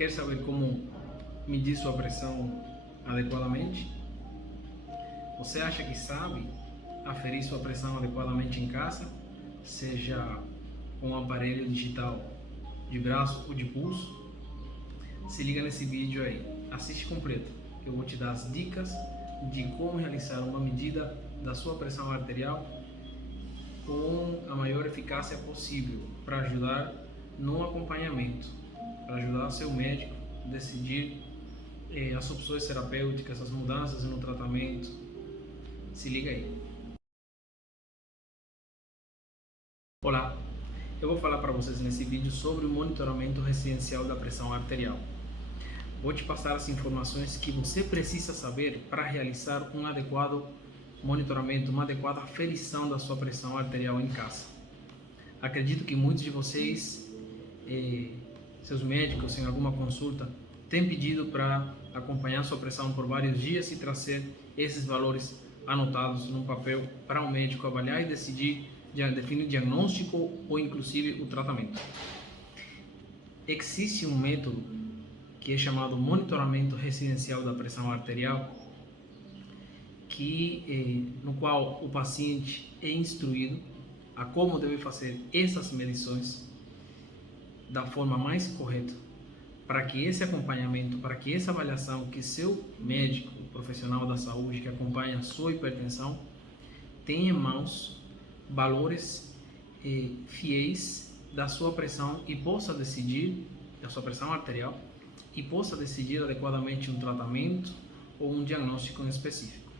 Quer saber como medir sua pressão adequadamente? Você acha que sabe aferir sua pressão adequadamente em casa, seja com um aparelho digital de braço ou de pulso? Se liga nesse vídeo aí, assiste completo, que eu vou te dar as dicas de como realizar uma medida da sua pressão arterial com a maior eficácia possível para ajudar no acompanhamento, para ajudar seu médico a decidir as opções terapêuticas, as mudanças no tratamento. Se liga aí. Olá, eu vou falar para vocês nesse vídeo sobre o monitoramento residencial da pressão arterial. Vou te passar as informações que você precisa saber para realizar um adequado monitoramento, uma adequada aferição da sua pressão arterial em casa. Acredito que muitos de vocês, seus médicos em alguma consulta, têm pedido para acompanhar sua pressão por vários dias e trazer esses valores anotados num papel para o médico avaliar e definir o diagnóstico ou inclusive o tratamento. Existe um método que é chamado monitoramento residencial da pressão arterial, no qual o paciente é instruído a como deve fazer essas medições da forma mais correta, para que esse acompanhamento, para que essa avaliação que seu médico, profissional da saúde que acompanha a sua hipertensão, tenha em mãos valores fiéis da sua pressão e possa decidir, da sua pressão arterial, e possa decidir adequadamente um tratamento ou um diagnóstico específico.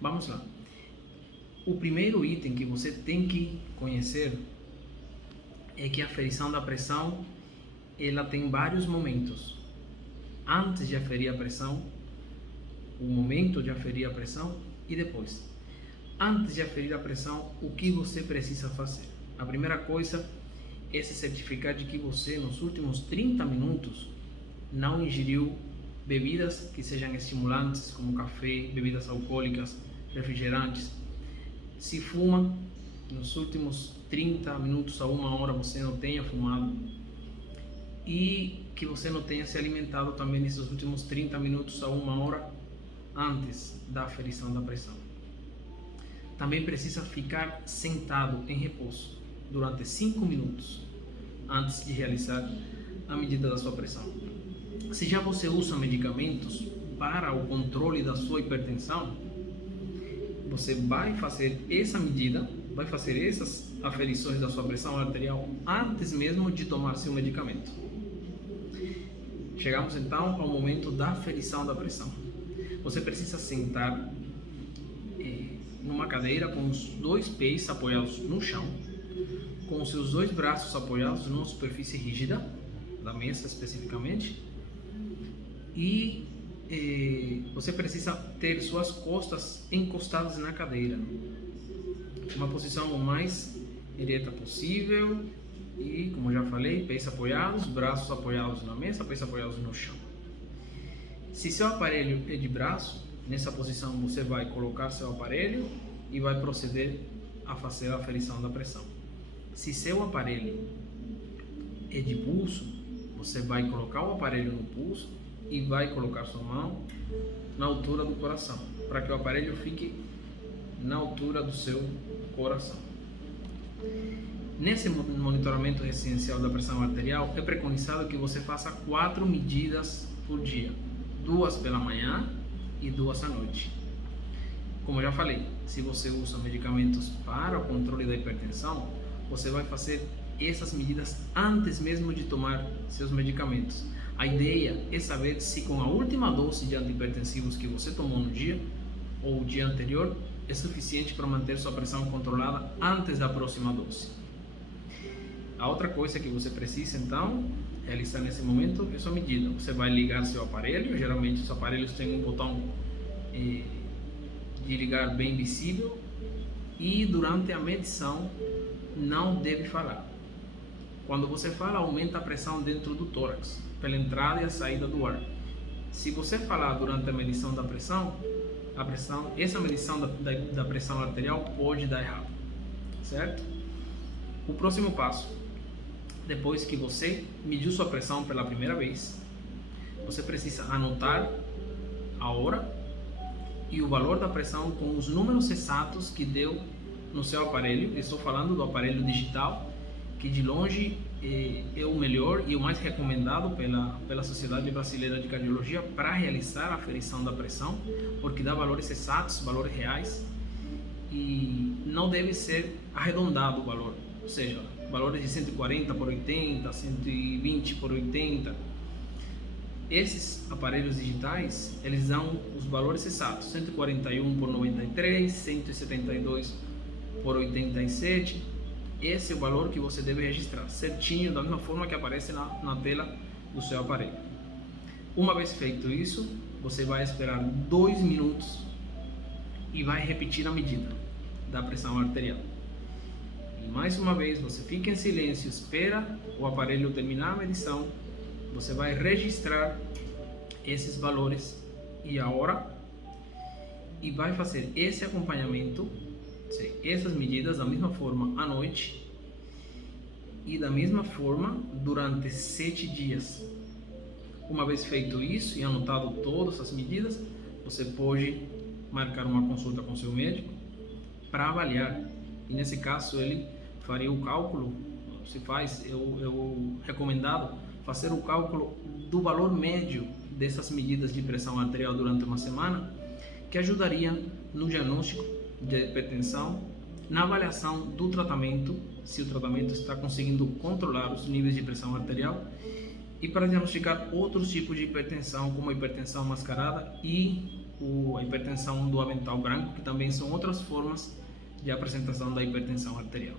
Vamos lá. O primeiro item que você tem que conhecer é que a aferição da pressão ela tem vários momentos. Antes de aferir a pressão, o momento de aferir a pressão e depois. Antes de aferir a pressão, o que você precisa fazer? A primeira coisa é se certificar de que você, nos últimos 30 minutos, não ingeriu bebidas que sejam estimulantes, como café, bebidas alcoólicas, refrigerantes. Se fuma, nos últimos 30 minutos a 1 hora você não tenha fumado. E que você não tenha se alimentado também nesses últimos 30 minutos a 1 hora antes da aferição da pressão. Também precisa ficar sentado em repouso durante 5 minutos antes de realizar a medida da sua pressão. Se já você usa medicamentos para o controle da sua hipertensão, você vai fazer essa medida, vai fazer essas aferições da sua pressão arterial antes mesmo de tomar seu medicamento. Chegamos então ao momento da aferição da pressão. Você precisa sentar numa cadeira com os 2 pés apoiados no chão, com os seus 2 braços apoiados numa superfície rígida, da mesa especificamente, e você precisa ter suas costas encostadas na cadeira, uma posição o mais direta possível. E, como já falei, pés apoiados, braços apoiados na mesa, pés apoiados no chão. Se seu aparelho é de braço, nessa posição você vai colocar seu aparelho e vai proceder a fazer a aferição da pressão. Se seu aparelho é de pulso, você vai colocar o aparelho no pulso e vai colocar sua mão na altura do coração, para que o aparelho fique na altura do seu coração. Nesse monitoramento residencial da pressão arterial, é preconizado que você faça 4 medidas por dia, 2 pela manhã e 2 à noite. Como eu já falei, se você usa medicamentos para o controle da hipertensão, você vai fazer essas medidas antes mesmo de tomar seus medicamentos. A ideia é saber se com a última dose de antihipertensivos que você tomou no dia ou o dia anterior é suficiente para manter sua pressão controlada antes da próxima dose. A outra coisa que você precisa então realizar nesse momento é sua medida. Você vai ligar seu aparelho, geralmente os aparelhos têm um botão de ligar bem visível, e durante a medição não deve falar. Quando você fala, aumenta a pressão dentro do tórax, pela entrada e a saída do ar. Se você falar durante a medição da pressão, essa medição da pressão arterial pode dar errado, certo? O próximo passo, depois que você mediu sua pressão pela primeira vez, você precisa anotar a hora e o valor da pressão com os números exatos que deu no seu aparelho. Estou falando do aparelho digital, que de longe é o melhor e o mais recomendado pela Sociedade Brasileira de Cardiologia para realizar a aferição da pressão, porque dá valores exatos, valores reais, e não deve ser arredondado o valor, ou seja, valores de 140 por 80, 120 por 80. Esses aparelhos digitais, eles dão os valores exatos, 141 por 93, 172 por 87. Esse é o valor que você deve registrar certinho, da mesma forma que aparece na tela do seu aparelho. Uma vez feito isso, você vai esperar 2 minutos e vai repetir a medida da pressão arterial. E mais uma vez, você fica em silêncio, espera o aparelho terminar a medição, você vai registrar esses valores e a hora, e vai fazer esse acompanhamento, essas medidas da mesma forma à noite e da mesma forma durante 7 dias. Uma vez feito isso e anotado todas as medidas, você pode marcar uma consulta com seu médico para avaliar, e nesse caso ele faria o cálculo. Se faz, eu recomendado fazer o cálculo do valor médio dessas medidas de pressão arterial durante uma semana, que ajudaria no diagnóstico de hipertensão, na avaliação do tratamento, se o tratamento está conseguindo controlar os níveis de pressão arterial, e para diagnosticar outros tipos de hipertensão, como a hipertensão mascarada e a hipertensão do avental branco, que também são outras formas de apresentação da hipertensão arterial.